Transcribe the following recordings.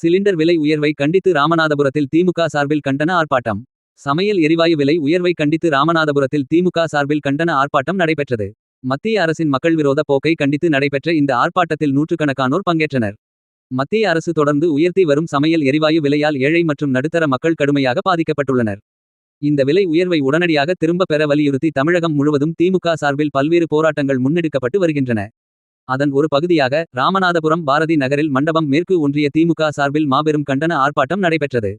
Cylinder விலை உயர்வை கண்டித்து ராமநாதபுரத்தில் திமுக சார்பில் கண்டன ஆர்ப்பாட்டம். சமையல் எரிவாயு விலை உயர்வை கண்டித்து ராமநாதபுரத்தில் திமுக சார்பில் கண்டன ஆர்ப்பாட்டம் நடைபெற்றது. மத்திய அரசின் மக்கள் விரோத போக்கை கண்டித்து நடைபெற்ற இந்த ஆர்ப்பாட்டத்தில் நூற்றுக்கணக்கானோர் பங்கேற்றனர். மத்திய அரசு தொடர்ந்து உயர்த்தி வரும் சமையல் எரிவாயு விலையால் ஏழை மற்றும் நடுத்தர மக்கள் கடுமையாக பாதிக்கப்பட்டுள்ளனர். இந்த விலை உயர்வை உடனடியாக திரும்பப் பெற வலியுறுத்தி தமிழகம் முழுவதும் திமுக சார்பில் பல்வேறு போராட்டங்கள் முன்னெடுக்கப்பட்டு வருகின்றன. அதன் ஒரு பகுதியாக ராமநாதபுரம் பாரதி நகரில் மண்டபம் மேற்கு ஒன்றிய திமுக சார்பில் மாபெரும் கண்டன ஆர்ப்பாட்டம் நடைபெற்றது.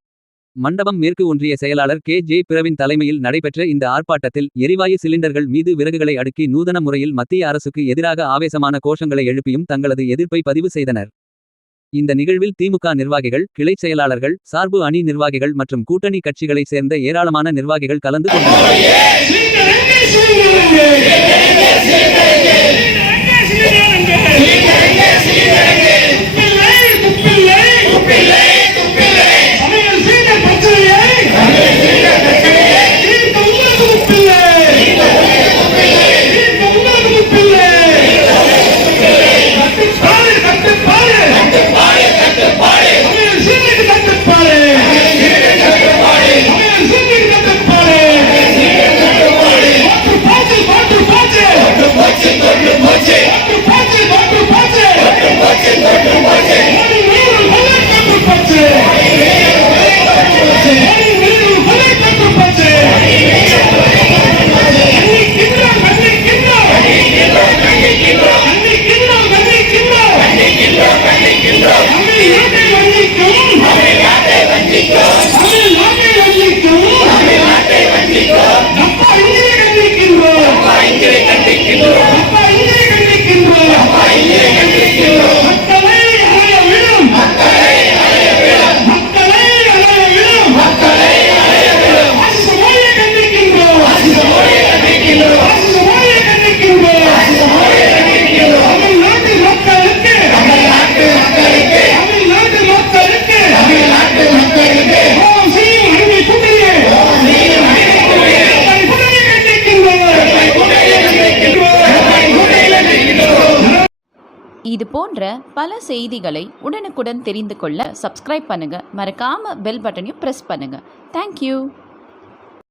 மண்டபம் மேற்கு ஒன்றிய செயலாளர் கே. ஜே. பிரவின் தலைமையில் நடைபெற்ற இந்த ஆர்ப்பாட்டத்தில் எரிவாயு சிலிண்டர்கள் மீது விறகுகளை அடுக்கி நூதன முறையில் மத்திய அரசுக்கு எதிராக ஆவேசமான கோஷங்களை எழுப்பியும் தங்களது எதிர்ப்பை பதிவு செய்தனர். இந்த நிகழ்வில் திமுக நிர்வாகிகள், கிளைச் செயலாளர்கள், சார்பு அணி நிர்வாகிகள் மற்றும் கூட்டணி கட்சிகளை சேர்ந்த ஏராளமான நிர்வாகிகள் கலந்து கொண்டனர். இது போன்ற பல செய்திகளை உடனுக்குடன் தெரிந்து கொள்ள சப்ஸ்கிரைப் பண்ணுங்க. மறக்காம பெல் பட்டனையும் பிரஸ் பண்ணுங்க. தேங்க்யூ.